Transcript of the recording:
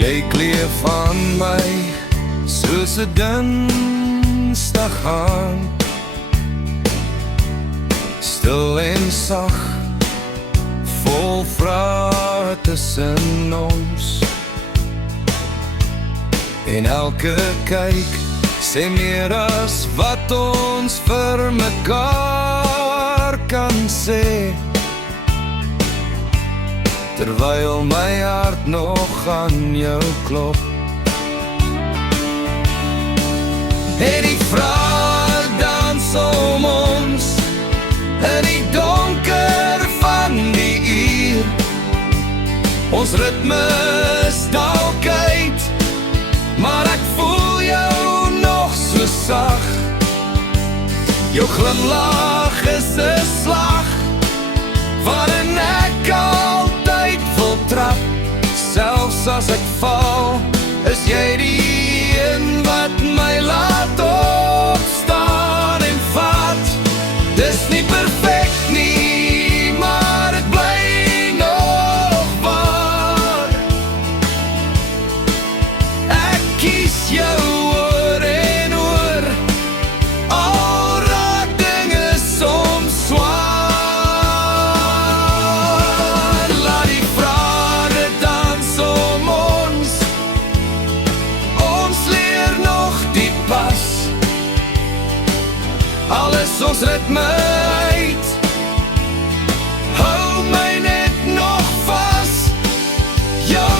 Jy kleef aan my soos 'n dinsdag aand, stil en sag, vol vrae tussen ons. En elke kyk sê meer as wat ons vir mekaar kan sê, terwyl my hart nog aan jou klop. En die vrae dans om ons in die donker van die uur. Ons ritme is dalk uit, maar ek voel jou nog so sag. Jou glimlach is 'n slag waarin ek altyd wil trap. Selfs as ek val, is jy die een wat my laat opstaan en vat. Dis nie perfek nie, maar het bly nog waar. Ek kies jou oor en oor, al raak dinge soms swaar. Laat die vrae dans om ons, ons leer nog die pas. Alles ons ritme uit, hou my net nog vas. Jou